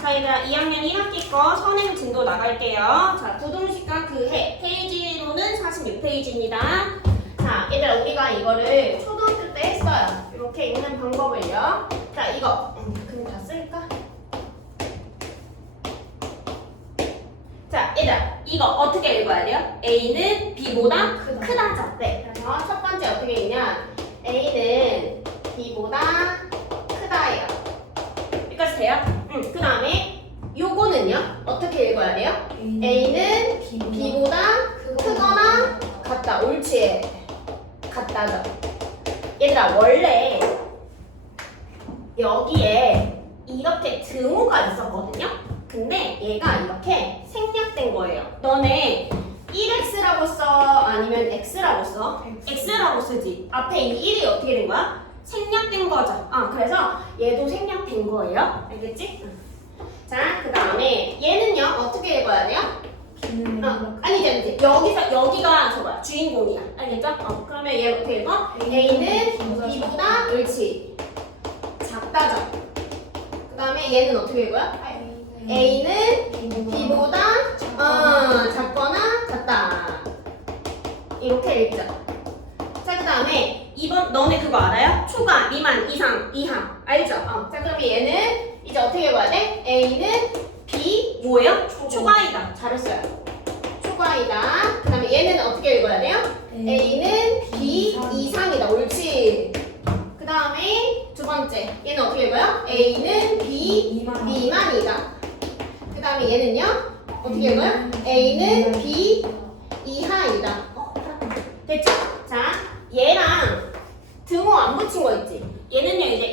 자, 얘들아 2학년 1학기 거 선행 진도 나갈게요. 자, 부등식과 그 해. 페이지로는 46페이지입니다. 자, 얘들아 우리가 이거를 초등학교 때 했어요. 이렇게 읽는 방법을요. 자, 이거 그럼 다 쓸까? 자, 얘들아 이거 어떻게 읽어야 돼요? A는 B보다 크다 작대. 그래서 첫 번째 어떻게 읽냐? A는 B보다 크다예요. 여기까지 돼요? 그 다음에 요거는요? 어떻게 읽어야 돼요? A는 B보다 크거나 같다. 옳지. 같다죠. 얘들아 원래 여기에 이렇게 등호가 있었거든요? 근데 얘가 이렇게 생략된 거예요. 너네 1x라고 써? 아니면 x라고 써? x라고 쓰지. 앞에 이 1이 어떻게 된 거야? 생략된 거죠. 그래서 얘도 생략된 거예요. 알겠지? 자, 그 다음에 얘는요 어떻게 읽어야 돼요? 아니지. 여기가 저거야. 주인공이야. 알겠죠? 그러면 얘 어떻게 읽어? A는 B보다 옳지. 작다죠. 그 다음에 얘는 어떻게 읽어요? A는 B보다 작거나 같다. 이렇게 읽죠. 자, 그 다음에 이번 너네 그거 알아요? 초과, 미만, 이상, 이하. 알죠? 자, 그러면 얘는 이제 어떻게 읽어야 돼? A는 B 뭐예요? 초과이다. 잘했어요. 초과이다. 그 다음에 얘는 어떻게 읽어야 돼요? A는 B 이상이다. 옳지. 그 다음에 두 번째 얘는 어떻게 읽어요? A는 B 미만이다. 그 다음에 얘는요? 어떻게 읽어요? A는 B 이하이다. 됐죠? 자, 얘랑 등호 안 붙인 거 있지? 얘는요 이제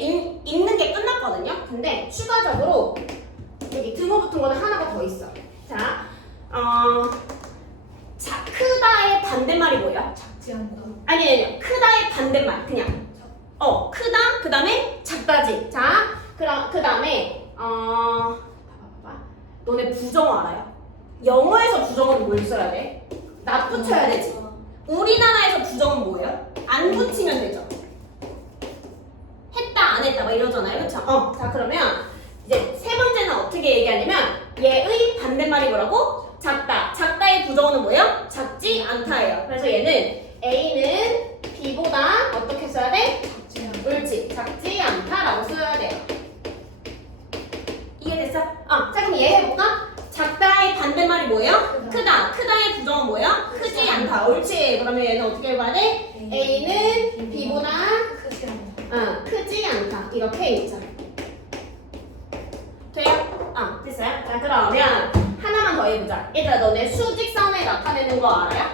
읽는 게 끝났거든요? 근데 추가적으로 여기 등호 붙은 거는 하나가 더 있어. 자, 크다의 반대말이 뭐예요? 작지 않다. 아니 크다의 반대말 그냥 크다 그 다음에 작다지. 자, 그럼 그 다음에 너네 부정어 알아요? 영어에서 부정어는 뭘 써야 돼? 나 붙여야 되지. 우리나라에서 부정은 뭐예요? 안 붙이면 되죠. 했다 안 했다 막 이러잖아요. 그쵸? 자, 그러면 이제 세 번째는 어떻게 얘기하냐면 얘의 반대말이 뭐라고? 작다. 작다의 부정어는 뭐예요? 작지 않다예요. 그래서 얘는 A는 B보다 어떻게 써야 돼? 작지 않다. 옳지. 작지 않다라고 써야 돼요. 이해됐어? 자, 그럼 얘 해볼까? 작다의 반대말이 뭐예요? 크다. 크다의 부정은 뭐예요? 크지 않다. 옳지. 그러면 얘는 어떻게 읽어야 돼? A는 B보다 크지 않다. 크지 않다. 이렇게 읽자. 돼요? 됐어요? 자, 그러면 하나만 더 해보자. 얘들아, 너네 수직선에 나타내는 거 알아요?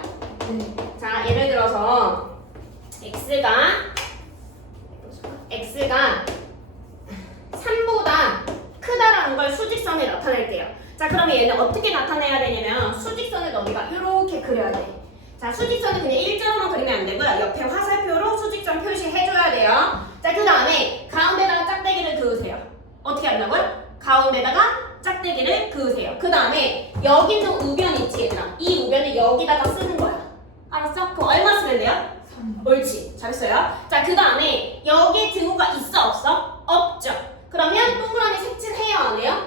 자, 예를 들어서 x가 3보다 크다라는 걸 수직선에 나타낼게요. 자, 그러면 얘는 어떻게 나타내야 되냐면 수직선을 너희가 이렇게 그려야 돼. 자, 수직선은 그냥 일자로만 그리면 안 되고요. 옆에 화살표로 수직선 표시해줘야 돼요. 자, 그 다음에 가운데다가 짝대기를 그으세요. 어떻게 한다고요? 가운데다가 짝대기를 그으세요. 그 다음에 여기 있는 우변 있지 얘들아. 이 우변을 여기다가 쓰는 거야. 알았어? 그럼 얼마 쓰면 돼요? 3. 옳지. 잘했어요. 자, 그 다음에 여기에 등호가 있어 없어? 없죠. 그러면 동그라미 색칠해요 안 해요?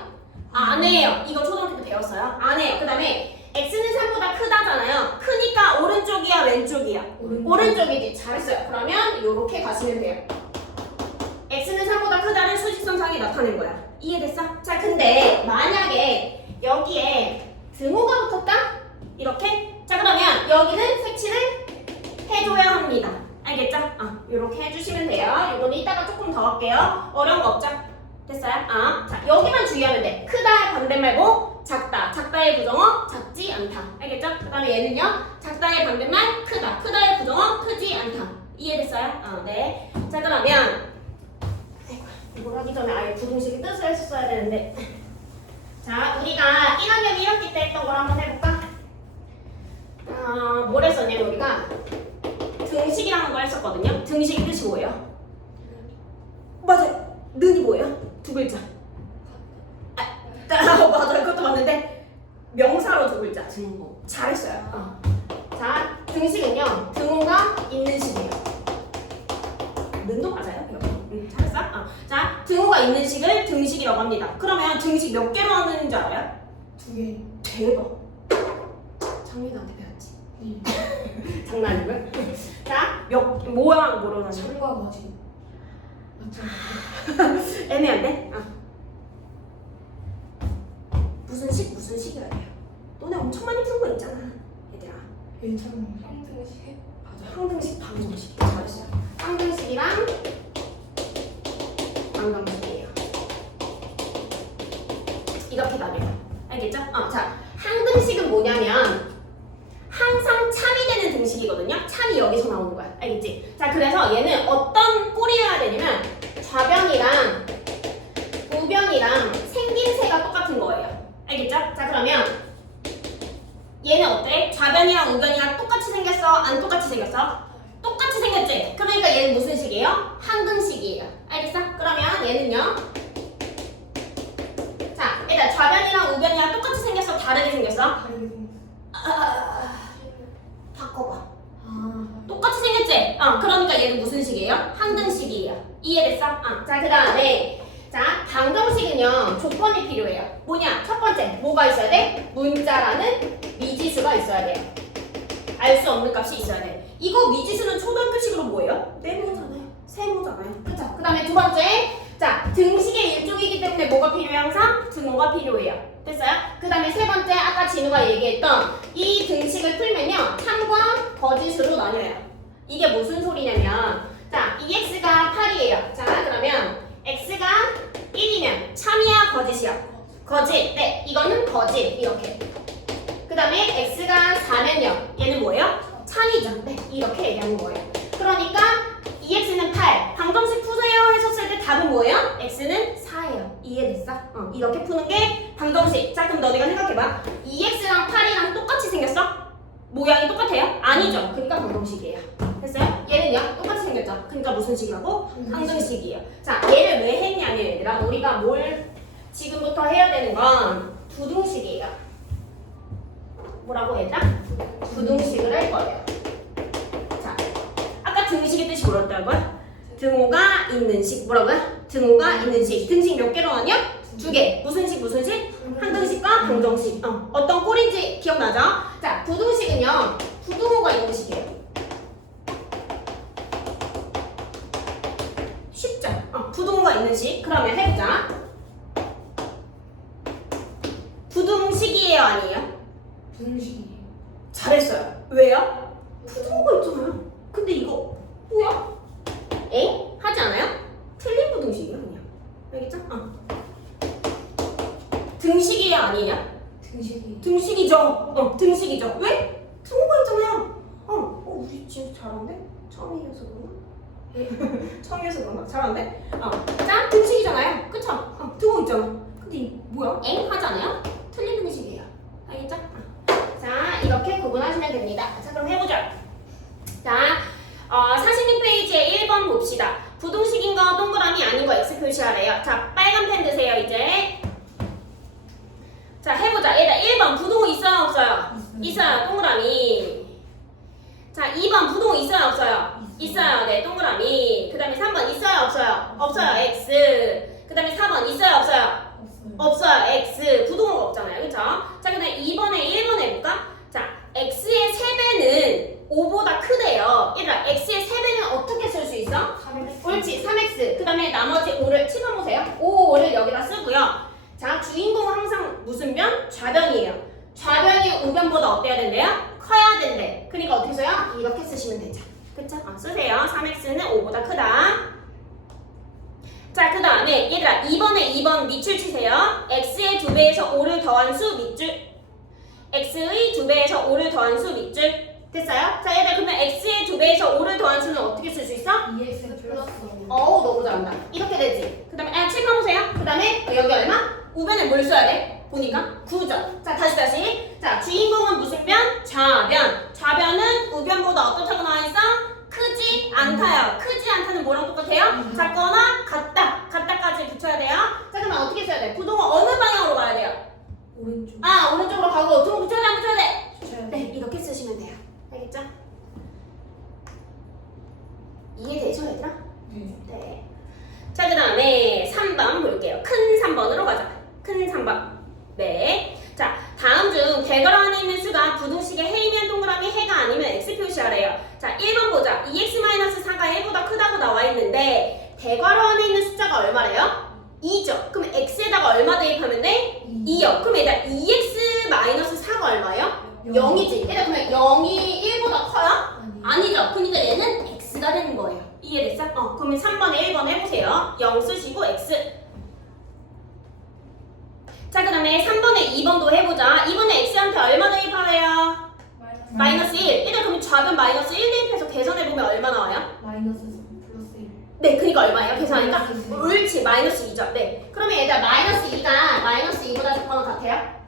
안 해요. 이거 초등학교 때 배웠어요. 안 해요. 그 다음에 x는 3보다 크다잖아요. 크니까 오른쪽이야 왼쪽이야? 오른쪽이지. 잘했어요. 그러면 이렇게 가시면 돼요. x는 3보다 크다를 수직선상에 나타낸 거야. 이해됐어? 자, 근데 만약에 여기에 등호가 붙었다? 이렇게? 자, 그러면 여기는 색칠을 해줘야 합니다. 알겠죠? 이렇게 해주시면 돼요. 이거는 이따가 조금 더 할게요. 어려운 거 없죠? 됐어요? 자, 여기만 주의하면 돼. 크다의 반대말 뭐? 작다. 작다의 부정어? 작지 않다. 알겠죠? 그 다음에 얘는요? 작다의 반대말? 크다. 크다의 부정어? 크지 않다. 이해됐어요? 네. 자, 그러면 이걸 하기 전에 아예 부등식의 뜻을 했었어야 되는데 자, 우리가 1학년 1학기 때 했던 걸 한번 해볼까? 뭘 했었냐면 우리가 등식이라는 걸 했었거든요. 등식의 뜻이 뭐예요? 맞아요. 는이 뭐예요? 두 글자. 맞아요. 그것도 맞는데 명사로 두 글자. 등호. 잘했어요. 자, 등식은요. 등호가 있는 식이에요. 는도 맞아요. 잘했어? 자, 자, 등호가 있는 식을 등식이라고 합니다. 그러면 등식 몇 개로 나누는 줄 알아요? 2개. 대박. 장민아한테 배웠지. 네. 장난이고요. 자, 뭐랑 뭐로 나누는? 참과 거짓. 맞죠? 애매한데? 무슨 식이어야 돼요? 너네 엄청 많이 푼 거 있잖아, 얘들아. 괜찮은 형등식. 맞아, 항등식, 방정식. 잘했어요. 항등식이랑 방정식이에요. 이렇게 나뉘어요. 알겠죠? 자, 항등식은 뭐냐면 항상 참이 되는 등식이거든요. 참이 여기서 나오는 거야. 알겠지? 자, 그래서 얘는 어떤 꼴이어야 되냐면 좌변이랑 우변이랑 생김새가 똑같은 거예요. 알겠죠? 자, 그러면 얘는 어때? 좌변이랑 우변이랑 똑같이 생겼어? 안 똑같이 생겼어? 똑같이 생겼지? 그러니까 얘는 무슨 식이에요? 항등식이에요. 알겠어? 그러면 얘는요. 자, 일단 좌변이랑 우변이랑 똑같이 생겼어? 다르게 생겼어? 다르게 생겼어. 바꿔봐. 아. 똑같이 생겼지? 그러니까 얘는 무슨 식이에요? 항등식이에요. 이해됐어? 자, 그 다음에 자, 방정식은요 조건이 필요해요. 뭐냐? 첫 번째 뭐가 있어야 돼? 문자라는 미지수가 있어야 돼요. 알 수 없는 값이 있어야 돼. 이거 미지수는 초등학교식으로 뭐예요? 네모잖아요. 세모잖아요. 그쵸? 그 다음에 두 번째 자, 등식의 일종이기 때문에 뭐가 필요해? 항상 등호가 필요해요. 됐어요? 그 다음에 세 번째 아까 진우가 얘기했던 이 등식을 풀면요 참과 거짓으로 나뉘어요. 이게 무슨 소리냐면 자, 이 x가 8이에요. 자, 그러면 x가 1이면 참이야 거짓이야? 거짓. 네, 이거는 거짓. 이렇게. 그 다음에 x가 4면요. 얘는 뭐예요? 참이죠. 네, 이렇게 얘기하는 거예요. 그러니까 2x는 8. 방정식 푸세요 했었을 때 답은 뭐예요? x는 4예요. 이해됐어? 이렇게 푸는 게 방정식. 자, 그럼 너네가 생각해봐. 2x랑 8이랑 똑같이 생겼어? 모양이 똑같아요? 아니죠. 그러니까 방정식이에요. 됐어요? 얘는요? 똑같이 생겼죠? 그러니까 무슨 식이라고? 항등식이에요. 자, 얘를 왜 했냐면 얘들아 우리가 뭘 지금부터 해야 되는 건 부등식이에요. 뭐라고 얘들아? 부등식을 할 거예요. 자, 아까 등식의 뜻이 뭐였다고요? 등호가 있는 식. 뭐라고요? 등호가 있는 식. 등식 몇 개로 나뉘어? 2개. 무슨 식 무슨 식? 항등식과 방정식. 어떤 꼴인지 기억나죠? 자, 부등식은요 부등호가 있는 식이에요. 쉽죠? 부등호가 있는 식. 그러면 해보자. 부등식이에요 아니에요? 부등식이에요. 잘했어요. 왜요? 부등호가 있잖아요. 근데 이거 뭐야? 엥? 하지 않아요? 틀린 부등식이에요 그냥. 알겠죠? 등식이에요 아니에요? 등식이. 등식이죠. 등식이죠. 왜? 등호가 있잖아요. 우리 진짜 잘하는데? 처음이어서 그런가? 처음이어서 그런가? 잘하는데? 자, 등식이잖아요. 그쵸? 등호 있잖아. 근데 이 뭐야? 엥? 하지 않아요? 틀린 등식이에요. 알겠죠? 자, 이렇게 구분하시면 됩니다. 자, 그럼 해보자. 자, 46페이지에 1번 봅시다. 부등식인 거 동그라미 아닌 거 X 표시하래요. 자, 빨간 펜 드세요, 이제. 자, 해보자. 얘들아, 1번 부등호 있어요, 없어요? 있어요, 동그라미. 자, 2번 부등호 있어요, 없어요? 있어요, 네, 동그라미. 그 다음에 3번 있어요, 없어요? 없어요, X. 그 다음에 4번 있어요, 없어요? 없어요, X. 부등호가 없잖아요, 그쵸? 자, 그 다음에 2번에 1번 해볼까? 자, X의 3배는 5보다 크대요. 얘들아, X의 3배는 어떻게 쓸 수 있어? 3x. 옳지, 3X. 그 다음에 나머지 5를 찝어보세요. 5를 여기다 쓰고요. 자, 주인공은 항상 무슨 변? 좌변이에요. 좌변이 우변보다 어때야 된대요? 커야 된대. 그러니까 어떻게 써요? 이렇게 쓰시면 되죠. 그쵸? 쓰세요. 3x는 5보다 크다. 자, 그 다음에 얘들아 2번 밑줄 치세요. x의 2배에서 5를 더한 수 밑줄. x의 2배에서 5를 더한 수 밑줄. 됐어요? 자, 얘들아 그러면 x의 2배에서 5를 더한 수는 어떻게 쓸 수 있어? 2x 플러스. 어우, 너무 잘한다. 이렇게 되지. 그 다음에 체크해보세요. 그 다음에 여기 얼마? 우변에 뭘 써야 돼? 보니까 9점. 자, 다시. 자, 주인공은 무슨 변? 좌변. 좌변은 우변보다 어떻다고 나와있어? 크지 않다요. 크지 않다는 뭐랑 똑같아요? 작거나 같다. 같다까지 붙여야 돼요. 자, 그러면 어떻게 써야 돼? 부동은 어느 방향으로 가야 돼요? 오른쪽. 오른쪽으로 가고 등 붙여야 돼, 안 붙여야 돼? 붙여야 돼. 네, 이렇게 쓰시면 돼요. 알겠죠? 이해되죠, 얘들아? 네. 네. 자, 그 다음에 3번 볼게요. 큰 3번으로 가자. 큰 3번. 네. 자, 다음 중 대괄호 안에 있는 수가 부등식의 해이면 동그라미, 해가 아니면 x 표시하래요. 자, 1번 보자. 2x-4가 1보다 크다고 나와 있는데 대괄호 안에 있는 숫자가 얼마래요? 2죠. 그럼 x에다가 얼마 대입하면 돼? 2요. 그럼 얘들아 2x-4가 얼마예요? 0이지. 얘들아 그러면 0이 1보다 커요? 아니죠. 그러니까 얘는 x가 되는 거예요. 이해됐어? 그러면 3번에 1번 해보세요. 0 쓰시고 x. 자, 그 다음에 3번에 2번도 해보자. 2번에 x한테 얼마 대입하래요? 마이너스 1. 얘들아 그러면 좌변 마이너스 1 대입해서 계산해보면 얼마 나와요? 마이너스 3 플러스 1. 네, 그러니까 얼마예요? 계산하니까? 마이너스 2. 옳지, 마이너스 2죠. 네. 그러면 얘들아 마이너스 2가 마이너스 2보다 작거나 같아요?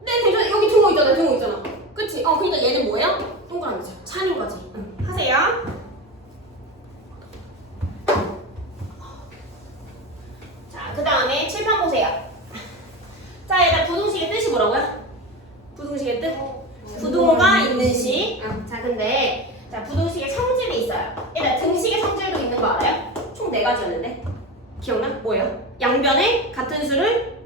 네, 괜찮아. 여기 등호 있잖아, 등호 있잖아. 그치? 그러니까 얘는 뭐예요? 동그라미죠. 찬인 거지. 하세요. 자, 그 다음에 7편 보세요. 자, 얘들아 부등식의 뜻이 뭐라고요? 부등식의 뜻? 부등호가 있는 식. 자, 근데 자 부등식의 성질이 있어요. 얘들아 등식의 성질도 있는 거 알아요? 총 4가지였는데 기억나? 뭐예요? 양변에 같은 수를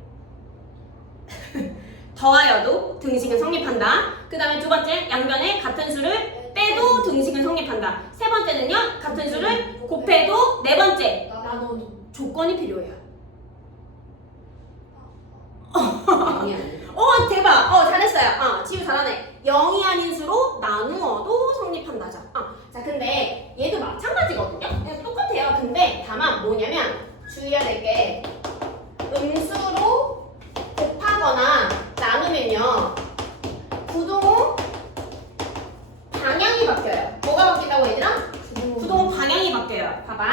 더하여도 등식은 성립한다. 그 다음에 두 번째, 양변에 같은 수를 빼도 등식은 성립한다. 세 번째는요, 같은 수를 곱해도. 네 번째, 나눠도. 조건이 필요해요. 아니야. 대박. 잘했어요. 지우 잘하네. 0이 아닌 수로 나누어도 성립한다죠. 자, 근데 얘도 마찬가지거든요. 그냥 똑같아요. 근데 다만 뭐냐면 주의해야 될 게 음수로 곱하거나 나누면요 부등호 방향이 바뀌어요. 뭐가 바뀐다고 얘들아? 부등호 방향이 바뀌어요. 봐봐.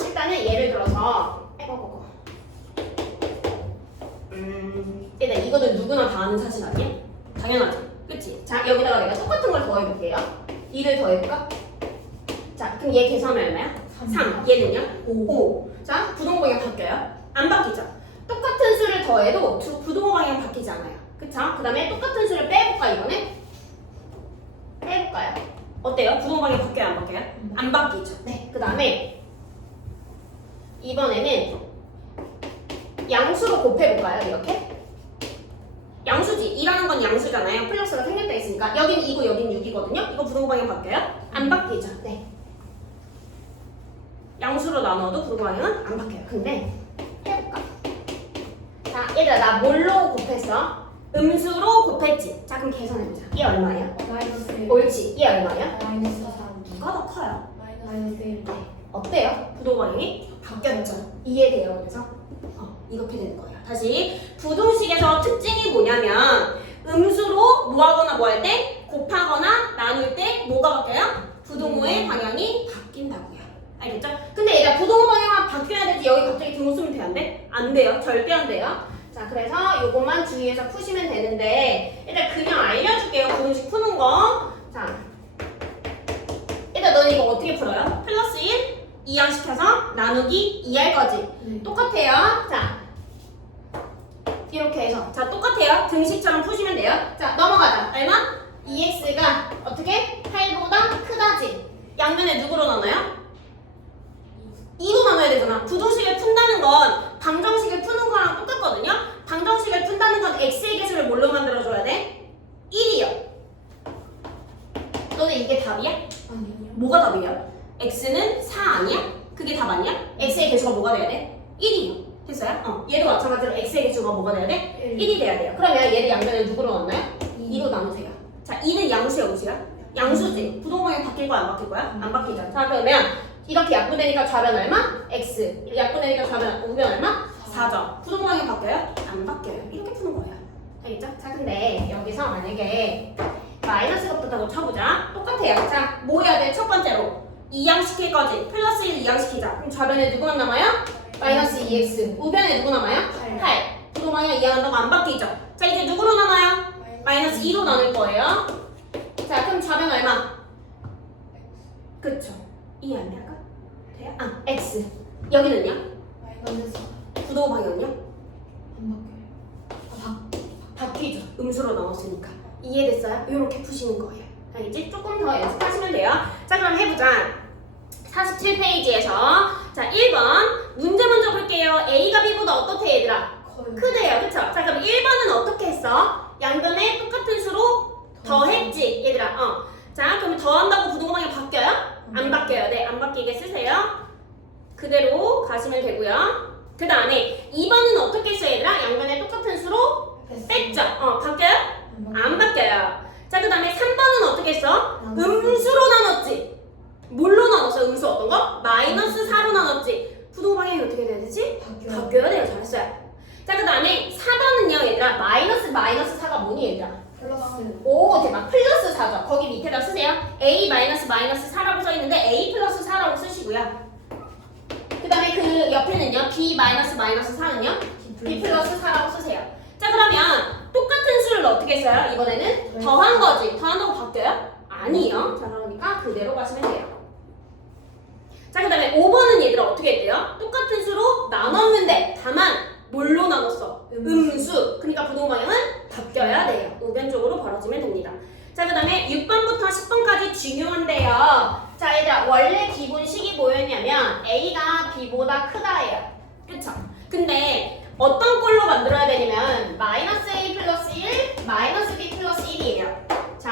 일단은 예를 들어서 일단 이거는 누구나 다 아는 사실 아니야? 당연하지. 그치? 자, 여기다가 내가 똑같은 걸 더해볼게요. 2를 더해볼까? 자, 그럼 얘 계산하면 얼마야? 3. 얘는요? 5. 자, 부등호 방향 바뀌어요? 안 바뀌죠? 똑같은 수를 더해도 부등호 방향 바뀌지 않아요. 그쵸? 그 다음에 똑같은 수를 빼볼까, 이번에? 빼볼까요? 어때요? 부등호 방향 바뀌어요? 안 바뀌어요? 안 바뀌죠. 네. 그 다음에 이번에는 양수로 곱해볼까요? 이렇게? 양수지. 2라는 건 양수잖아요. 플러스가 생략돼 있으니까. 여기는 2고 여기는 6이거든요. 이거 부등호 방향 바뀌어요? 안 바뀌죠. 네. 양수로 나눠도 부등호 방향은 안 바뀌어요. 근데 해볼까? 자, 얘들아 나 뭘로 곱했어? 음수로 곱했지. 자, 그럼 계산해보자. 얘 얼마예요? 마이너스 1. 옳지. 얘 얼마예요? 마이너스 3. 누가 더 커요? 마이너스 1. 어때요? 부등호 방향이 바뀌었죠. 이해돼요? 그래서 이렇게 되는 거예요. 다시 부등식에서 특징이 뭐냐면 음수로 뭐하거나 뭐 할 때 곱하거나 나눌 때 뭐가 바뀌어요? 부등호의 방향이 바뀐다고요. 알겠죠? 근데 얘가 부등호 방향만 바뀌어야 되지 여기 갑자기 등호 쓰면 돼야 안 돼? 안 돼요. 절대 안 돼요. 자, 그래서 요것만 주의해서 푸시면 되는데 일단 그냥 알려줄게요. 부등식 푸는 거. 자, 일단 너는 이거 어떻게 풀어요? 플러스 1 이항시켜서 나누기 2 할 거지. 똑같아요. 자, 이렇게 해서 자 똑같아요. 등식처럼 푸시면 돼요. 자, 넘어가자. 얼마? 2x가 어떻게? 8보다 크다지. 양면에 누구로 나눠요? 2로 나눠야 되잖아. 부등식을 푼다는 건 방정식을 푸는 거랑 똑같거든요. 방정식을 푼다는 건 x의 개수를 뭘로 만들어줘야 돼? 1이요. 너네 이게 답이야? 아니요. 뭐가 답이에요? x는 4 아니야? 그게 답 아니야? x의 개수가 뭐가 돼야 돼? 1이요. 됐어요? 얘도 마찬가지로 x의 개수가 뭐가 돼야 돼? 1이 돼야 돼요. 그러면 얘를 양면을 누구로 나눠요? 2로 나누세요. 자, 2는 양수야, 우수야? 양수지. 부등호 방향 바뀔 거야, 안 바뀔 거야? 안 바뀌죠. 자, 그러면 이렇게 약분되니까 좌변 얼마? x. 약분되니까 좌변 우변 얼마? 4죠. 부등호 방향 바뀌어요? 안 바뀌어요. 이렇게 푸는 거예요. 알겠죠? 자, 근데 여기서 만약에 마이너스가 붙었다고 쳐보자. 똑같아요. 자, 뭐 해야 돼? 첫 번째로 2양시킬 거지. 플러스 1 2양시키자. 그럼 좌변에 누구만 남아요? 마이너스 2x. 우변에 누구 남아요? 8. 부등호 방향 이해한다고 안 바뀌죠? 자, 이제 누구로 나눠요? 마이너스 2로 나눌 거예요. 자, 그럼 좌변 얼마? 그쵸. 이해 안 될까? 돼요? x. 여기는요? 마이너스 부등호 방향은요? 안 바뀌어요. 바뀌죠. 음수로 나눴으니까. 이해됐어요? 이렇게 푸시는 거예요. 알겠지? 조금 더 연습하시면 돼요. 자, 그럼 해보자. 47페이지에서 자, 1번 문제 먼저 볼게요. A가 B보다 어떻대 얘들아? 거의 크대요. 그쵸? 자 그럼 1번은 어떻게 했어? 양변에 똑같은 수로 더했지 얘들아. 자 그럼 더한다고 부동방이 바뀌어요? 안 바뀌어요. 네, 안 바뀌게 쓰세요. 그대로 가시면 되고요. 그 다음에 2번은 어떻게 했어요 얘들아? 양변에 똑같은 수로 뺐죠? 바뀌어요? 안 바뀌어요. 자 그 다음에 3번은 어떻게 했어? 음수로 나눴지? 뭘로 나눴어? 음수 어떤 거? 마이너스 4로 나눴지? 부동방향이 어떻게 돼야 되지? 바뀌어야 돼요. 잘했어요. 자 그 다음에 4번은요 얘들아 마이너스 4가 뭐니 얘들아? 플러스 오 대박 플러스 4죠. 거기 밑에다 쓰세요. A 마이너스 4라고 써있는데 A 플러스 4라고 쓰시고요. 그 다음에 그 옆에는요 B 마이너스 4는요 B 플러스 4라고 쓰세요. 자 그러면 똑같은 수를 어떻게 써요? 이번에는 더한 거지. 더한다고 바뀌어요? 아니요. 자 그러니까 그대로 가시면 돼요. 자 그 다음에 5번은 얘들아 어떻게 했대요? 똑같은 수로 나눴는데 다만 뭘로 나눴어? 음수. 그러니까 부동방향은 바뀌어야 돼요. 우변쪽으로 벌어지면 됩니다. 자 그 다음에 6번부터 10번까지 중요한데요. 자 얘들아 원래 기본식이 뭐였냐면 A가 B보다 크다예요. 그쵸? 근데 어떤 꼴로 만들어야 되냐면 마이너스 A 플러스 1 마이너스 B 플러스 1이에요. 자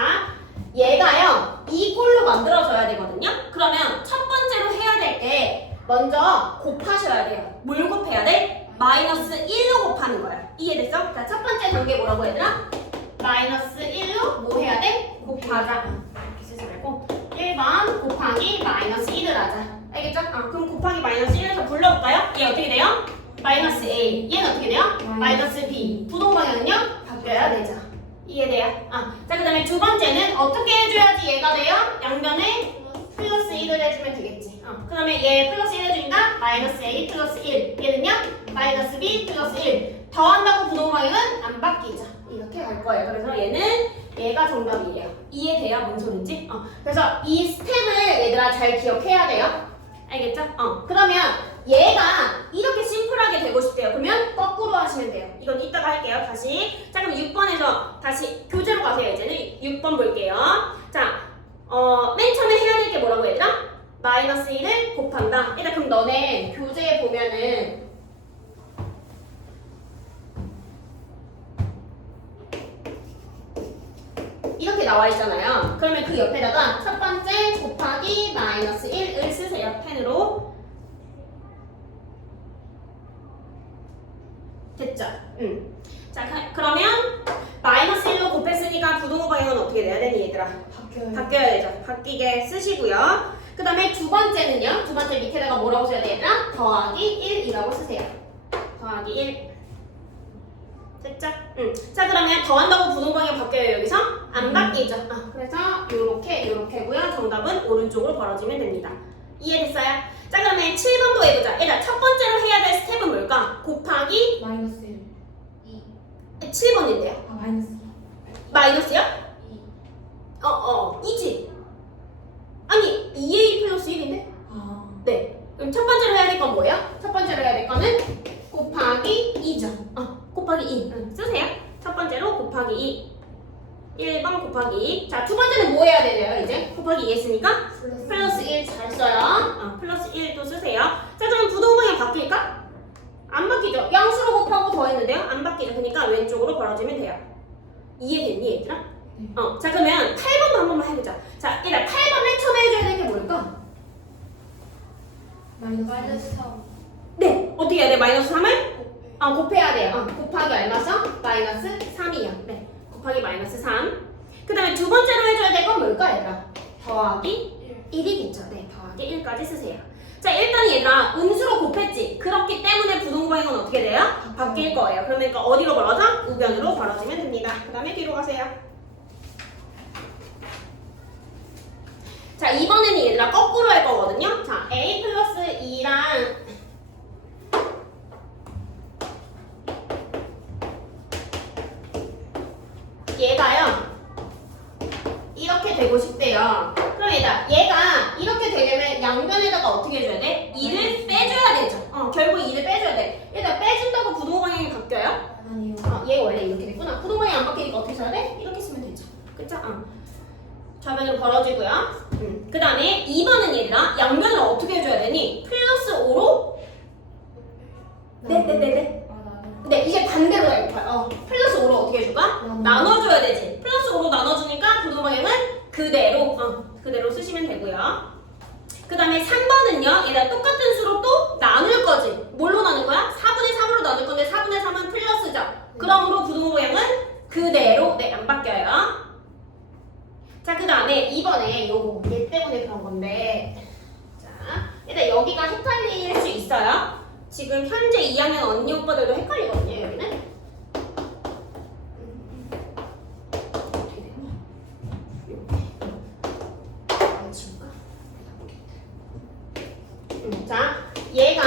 얘가요 이 꼴로 만들어줘야 되거든요. 그러면 첫 번째로 해야 될 게 먼저 곱하셔야 돼요. 뭘 곱해야 돼? 마이너스 1로 곱하는 거야. 이해됐어? 자 첫 번째 단계 뭐라고 얘들아? 마이너스 1로 뭐 해야 돼? 곱하자. 이렇게 쓰지 말고 1번 곱하기 마이너스 1을 하자. 알겠죠? 그럼 곱하기 마이너스 1에서 불러볼까요? 얘 어떻게 돼요? 마이너스 A. 얘는 어떻게 돼요? 마이너스 B. 부동방향은요? 바뀌어야 되죠. 이해돼요? 자 그 다음에 두 번째는 어떻게 해줘야지 얘가 돼요? 양변에 플러스 1을 해주면 되겠지. 그러면 얘 플러스 1 해주니까 마이너스 A 플러스 1. 얘는요? 마이너스 B 플러스 1. 더한다고 부동방향은 안 바뀌죠. 이렇게 갈 거예요. 그래서 얘가 정답이에요. 이해돼요? 뭔 소린지? 그래서 이 스텝을 얘들아 잘 기억해야 돼요. 알겠죠? 그러면 얘가 이렇게 심플하게 되고 싶대요. 그러면 거꾸로 하시면 돼요. 이건 이따가 할게요. 다시. 자 그럼 6번에서 다시 교재로 가세요. 이제는 6번 볼게요. 자, 맨 처음에 해야 될 게 뭐라고 얘들아? 마이너스 1을 곱한다. 일단 그럼 너네 교재에 보면은 이렇게 나와 있잖아요. 그러면 그 옆에다가 첫 번째 곱하기 마이너스 1을 쓰세요. 펜으로. 됐죠? 자, 그러면 마이너스 1로 곱했으니까 부동호 방향은 어떻게 돼야 되니 얘들아? 바뀌어야 되죠. 바뀌게 쓰시고요. 그 다음에 두 번째는요. 두 번째 밑에다가 뭐라고 써야 돼 얘들아? 더하기 1이라고 쓰세요. 더하기 1. 됐죠? 자 그러면 더한다고 부동방향 바뀌어요 여기서? 안 바뀌죠? 그래서 요렇게고요. 정답은 오른쪽으로 벌어지면 됩니다. 이해됐어요? 자 그러면 7번도 해보자. 얘들아 첫 번째로 해야 될 스텝은 뭘까? 곱하기 마이너스 1 7번인데요? 마이너스 마이너스요? 2 2지? 아니 2a 플러스 1인데? 네. 그럼 첫 번째로 해야 될 건 뭐예요? 첫 번째로 해야 될 거는 곱하기 2죠. 곱하기 2. 쓰세요. 첫 번째로 곱하기 2. 1번 곱하기 2. 자, 두 번째는 뭐 해야 되나요, 이제? 곱하기 2 했으니까? 플러스 1 잘 써요. 플러스 1도 쓰세요. 자, 그럼 부동방향 바뀔까? 안 바뀌죠? 양수로 곱하고 더했는데요? 안 바뀌죠? 그러니까 왼쪽으로 벌어지면 돼요. 이해됐니, 얘들아? 자, 그러면 8번도 한 번만 해보자. 자, 얘들아, 8번 맨 처음에 해줘야 되는 게 뭘까? 마이너스 3 네, 어떻게 해야 돼? 마이너스 3을? 곱해야 돼요. 곱하기 얼마죠? 마이너스 3이요. 네, 곱하기 마이너스 3. 그 다음에 두 번째로 해줘야 될 건 뭘까, 얘들아? 더하기 1이겠죠. 네, 더하기 1까지 쓰세요. 자, 일단 얘들아, 음수로 곱했지? 그렇기 때문에 부동방향은 어떻게 돼요? 바뀔 거예요. 그러니까 어디로 벌어져? 우변으로 벌어지면 됩니다. 그 다음에 뒤로 가세요. 자, 이번에는 얘들아, 거꾸로 할 거거든요. 자, a 플러스 2랑 얘가요 이렇게 되고 싶대요. 그럼 얘가 이렇게 되려면 양변에다가 어떻게 해줘야 돼? 2를 빼줘야 되죠. 결국 2를 빼줘야 돼. 얘가 빼준다고 부동방향이 바뀌어요? 아니요 얘 원래 이렇게 됐구나. 부동방향이 안 바뀌니까 어떻게 써야 돼? 이렇게 쓰면 되죠. 그쵸? 좌변으로 벌어지고요. 그 다음에 2번은 얘들아 양변을 어떻게 해줘야 되니? 플러스 5로 네네네네. 아 나는. 근데 이제 반대로 될 거야. 플러스 5로 어떻게 해줄까? 나눠줘야 되지. 플러스 5로 나눠주니까 부동 방향은 그대로 쓰시면 되고요. 그 다음에 3번은요. 얘가 똑같은 수로 또 나눌 거지. 뭘로 나눌 거야? 4분의 3으로 나눌 건데 4분의 3은 플러스죠. 그러므로 부동 방향은 그대로 안 바뀌어요. 자, 그 다음에 이번에 요거 얘 때문에 그런 건데, 자, 일단 여기가 헷갈릴 수 있어요. 지금 현재 2학년 언니 오빠들도 헷갈리거든요. 여기는 어떻게 되나? 이렇게 지울까? 자, 얘가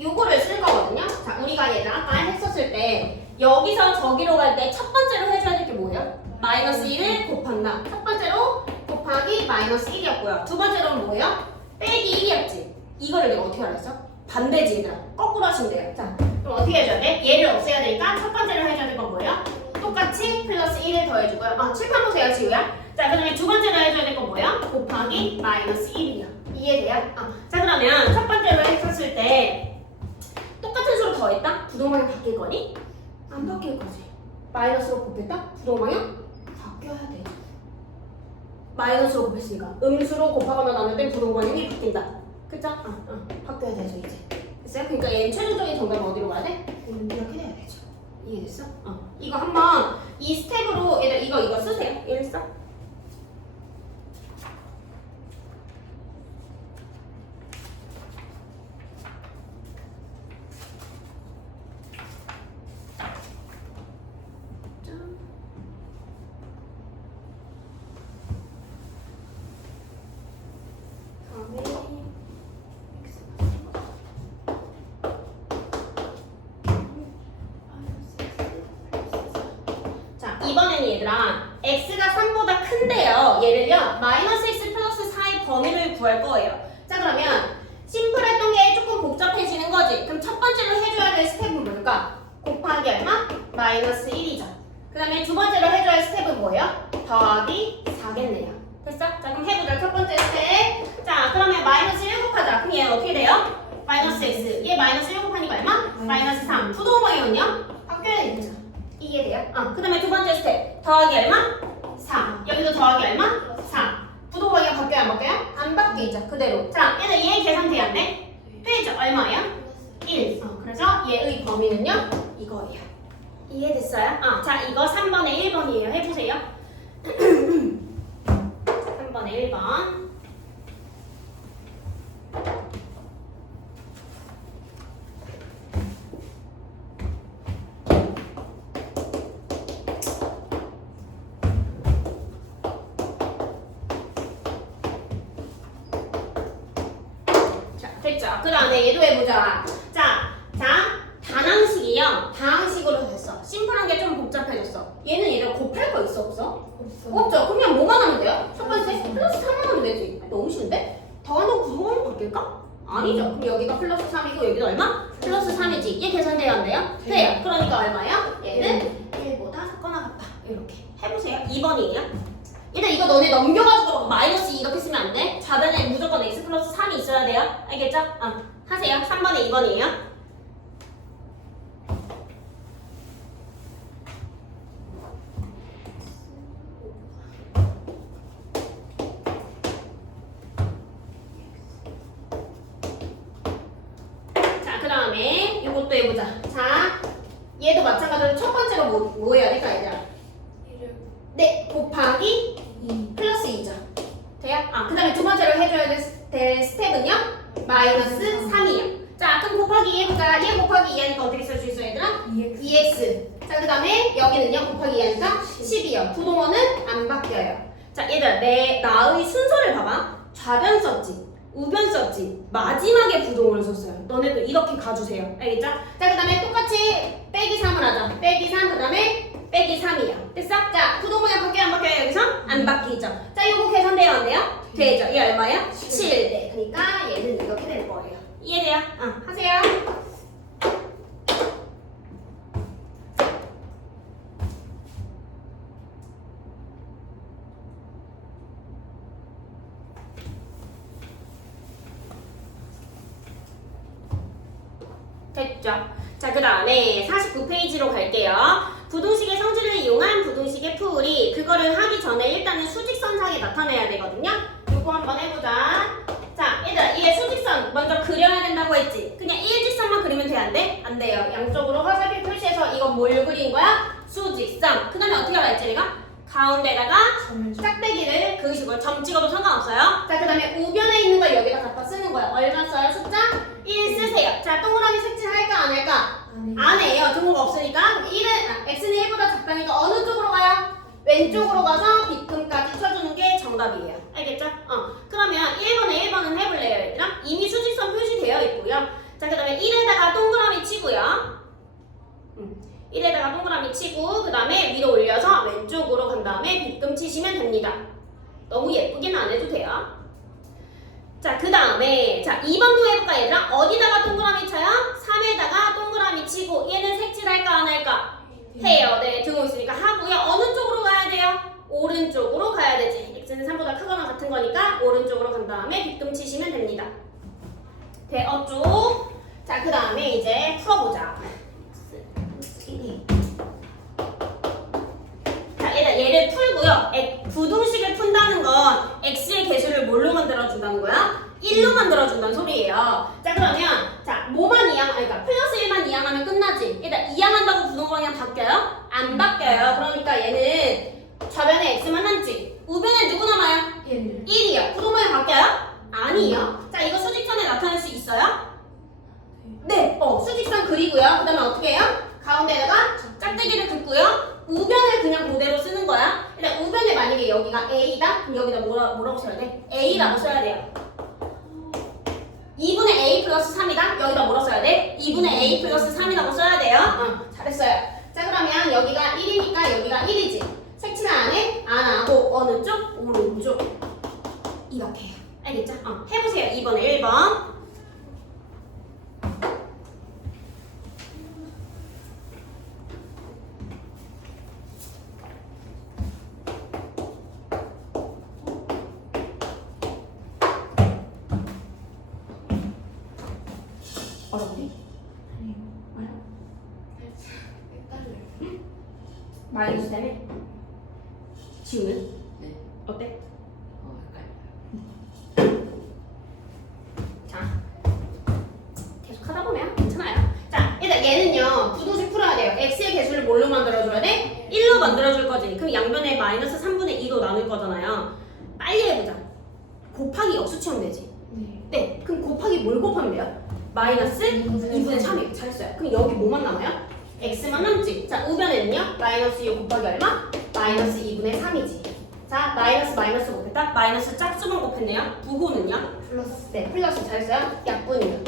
요거를 쓸 거거든요. 자, 우리가 얘를 아까 했었을 때 여기서 저기로 갈 때 첫 번째로 해줘야 될 게 뭐예요? 마이너스 1을 곱한다. 첫 번째로 곱하기 마이너스 1이었고요. 두 번째로는 뭐예요? 빼기 1이었지. 이거를 내가 어떻게 알았어? 반대지 얘들아. 거꾸로 하시면 돼요. 자, 그럼 어떻게 해줘야 돼? 얘를 없애야 되니까 첫 번째로 해줘야 될 건 뭐예요? 똑같이 플러스 1을 더해주고요. 아, 칠판 보세요, 지우야. 자, 그 다음에 두 번째로 해줘야 될 건 뭐예요? 곱하기 마이너스 1이요. 이해돼요? 자, 그러면 첫 번째로 했었을 때 똑같은 수로 더했다? 부동방향 바뀔 거니? 안 바뀔 거지. 마이너스로 곱했다? 부동방향 바뀌어야 돼. 마이너스로 곱했으니까 음수로 곱하거나 나눌 땐 부동방향이 바뀐다. 그쵸? 바뀌어야 되죠 이제. 됐어요? 그러니까 얘는 최종적인 정답은 어디로 가야 돼? 이렇게 돼야 되죠. 이해됐어? 이거 한번 이 스텝으로 얘들 이거 쓰세요. 이해됐어? 이번에는 얘들아 x가 3보다 큰데요. 얘를요 마이너스 x 플러스 4의 범위를 구할 거예요. 자, 그러면 심플했던 게 조금 복잡해지는 거지. 그럼 첫 번째로 해줘야 될 스텝은 뭘까? 곱하기 얼마? 마이너스 1이죠. 그 다음에 두 번째로 해줘야 할 스텝은 뭐예요? 더하기 4겠네요. 됐어? 자, 그럼 해보자. 첫 번째 스텝. 자, 그러면 마이너스 1 곱하자. 그럼 얘는 어떻게 돼요? 마이너스 x. 얘 마이너스 1 곱하니까 얼마? 마이너스 3. 부동방향은요? 바뀌어야 되죠. 이해돼요? 그 다음에 두 번째 스텝 더하기 얼마? 4. 여기도 더하기 얼마? 4. 부동방향 바뀌어요? 안 바뀌어요? 안 바뀌죠. 그대로. 자, 얘는 얘 계산돼야 안 돼? 되죠. 얼마예요? 1. 그래서 얘의 범위는요? 이거예요. 이해됐어요? 자, 이거 3번에 1번이에요. 해보세요. 3번에 1번. 됐죠? 그 다음에 얘도 해보자. 자, 다항식이요. 다항식으로 됐어. 심플한 게 좀 복잡해졌어. 얘는 얘가 곱할 거 있어 없어? 없죠? 그러면 뭐만 하면 돼요? 첫 번째 플러스 3만 하면 되지. 너무 쉬운데? 더하면 부동방향 바뀔까? 아니죠. 그럼 여기가 플러스 3이고 여기가 얼마? 플러스 3이지. 얘 계산돼야 한대요? 돼요. 그러니까 얼마야? 얘는 1보다 작거나 같다. 이렇게 해보세요. 2번이에요. 일단 이거 너네 넘겨가지고 마이너스 2 이렇게 쓰면 안 돼. 좌변에 무조건 x 플러스 3이 있어야 돼요. 알겠죠? 하세요. 3번에 2번이에요. 자, 그 다음에 이것도 해보자. 자, 얘도 마찬가지로 첫 번째로 뭐 해야 될까, 얘들아? 네, 곱하기 2 플러스 2죠. 돼요? 그 다음에 두 번째로 해줘야 될 스텝은요? 마이너스 3이요. 자, 그럼 곱하기 2 해보자. 얘 곱하기 2 하니까 어떻게 쓸 수 있어, 얘들아? 2x. 자, 그 다음에 여기는요? 곱하기 2 하니까 10이요. 부동어는 안 바뀌어요. 자, 얘들아, 나의 순서를 봐봐. 좌변 썼지, 우변 썼지, 마지막에 부동어를 썼어요. 너네도 이렇게 가주세요. 알겠죠? 자, 그 다음에 똑같이 빼기 3을 하자. 빼기 3, 그 다음에 빼기 3이요. 됐어? 자, 부동모양 바뀌어요? 안 바뀌어요? 여기서? 안 바뀌죠. 자, 이거 계산돼요? 안 돼요? 되죠. 얘 얼마예요? 7. 네. 그러니까 얘는 이렇게 될 거예요. 이해돼요? 하세요. 맞죠? 자, 그 다음에 49페이지로 갈게요. 부등식의 성질을 이용한 부등식의 풀이 그거를 하기 전에 일단은 수직선상에 나타내야 되거든요. 요거 한번 해보자. 자, 얘들아, 이게 수직선 먼저 그려야 된다고 했지? 그냥 일직선만 그리면 돼, 안 돼? 안 돼요. 양쪽으로 화살표 표시해서 이건 뭘 그린 거야? 수직선. 그 다음에 어떻게 하라 했지, 내가? 가운데다가 짝대기를 그으시고 점 찍어도 상관없어요. 자, 그 다음에 우변에 있는 걸 여기다 갖다 쓰는 거야. 얼마 써요? 숫자 1 쓰세요. 자, 동그라미 색칠할까 안 할까? 안 해요. 등호가 없으니까. 1은, x는 1보다 작다니까 어느 쪽으로 가요? 왼쪽으로 가서 빗금까지 쳐주는 게 정답이에요. 알겠죠? 그러면 1번은 해볼래요, 얘들아? 이미 수직선 표시되어 있고요. 자, 그 다음에 1에다가 동그라미 치고요. 1에다가 동그라미 치고 그 다음에 위로 올려서 왼쪽으로 간 다음에 빗금 치시면 됩니다. 너무 예쁘게는 안 해도 돼요. 자, 그 다음에 자 2번도 해볼까 얘들아? 어디다가 동그라미 쳐요? 3에다가 동그라미 치고 얘는 색칠할까 안 할까? 해요. 네, 등호 있으니까 하고요. 어느 쪽으로 가야 돼요? 오른쪽으로 가야 되지. x는 3보다 크거나 같은 거니까 오른쪽으로 간 다음에 빗금 치시면 됩니다. 되었죠? 자, 그 다음에 이제 풀어보자. 자, 얘를 풀고요. 부등식을 푼다는 건 x의 개수를 뭘로 만들어준다는 거야? 1로 만들어준다는 소리예요. 자, 그러면 자 뭐만 그러니까 플러스 1만 이항하면 끝나지. 일단 이항한다고 부동방향 바뀌어요? 안 바뀌어요. 그러니까 얘는 좌변에 x만 남지. 우변에 누구 남아요? 1이요. 부동방향 바뀌어요? 아니요. 자, 이거 수직선에 나타낼 수 있어요? 네. 수직선 그리고요. 그 다음에 어떻게 해요? 가운데다가 짝대기를 긋고요. 우변을 그냥 그대로 쓰는 거야. 일단 우변에 만약에 여기가 A다? 그럼 여기다 뭐라고 써야 돼? A라고 써야 돼요. 2분의 A 플러스 3이다? 여기다 뭐라고 써야 돼? 2분의 A 플러스 3이라고 써야 돼요. 잘했어요. 자, 그러면 여기가 1이니까 여기가 1이지. 색칠 안 해? 안 하고 어느 쪽? 오른쪽. 이렇게 해요. 알겠죠? 해보세요. 2번에 1번. 어렵니? 아니요. 헷갈려요. 마이너스 때문에? 지우는? 네. 어때? 헷갈려요. 자, 계속 하다 보면 괜찮아요. 자, 일단 얘는요, 부등식 풀어야 돼요. x의 개수를 뭘로 만들어줘야 돼? 1로 만들어줄 거지. 그럼 양변에 마이너스 3분의 2로 나눌 거잖아요. 빨리 해보자. 곱하기 역수치면 되지. 네, 그럼 곱하기 뭘 곱하면 돼요? 마이너스 2분의 3이에요. 잘했어요. 그럼 여기 뭐만 남아요? x만 남지. 자, 우변에는요, 마이너스 6 곱하기 얼마? 마이너스 2분의 3이지. 자, 마이너스 곱했다? 마이너스 짝수만 곱했네요. 부호는요? 플러스. 네, 플러스 잘했어요. 약분이요.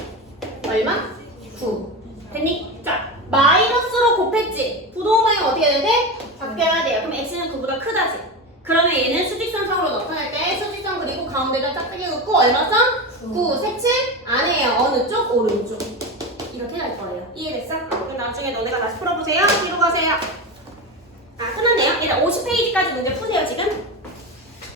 얼마? 9. 됐니? 자, 마이너스로 곱했지. 부동호 방향 어떻게 해야 돼? 바뀌어야 돼요. 그럼 x는 9보다 크다지. 그러면 얘는 수직선상으로 나타날 때 수직선 그리고 가운데다 짝짝이 긋고 얼마 써? 9. 색칠 안 해요. 어느 쪽? 오른쪽. 이렇게 할 거예요. 이해됐어? 그럼 나중에 너네가 다시 풀어보세요. 뒤로 가세요. 끝났네요. 일단 50페이지까지 문제 푸세요, 지금.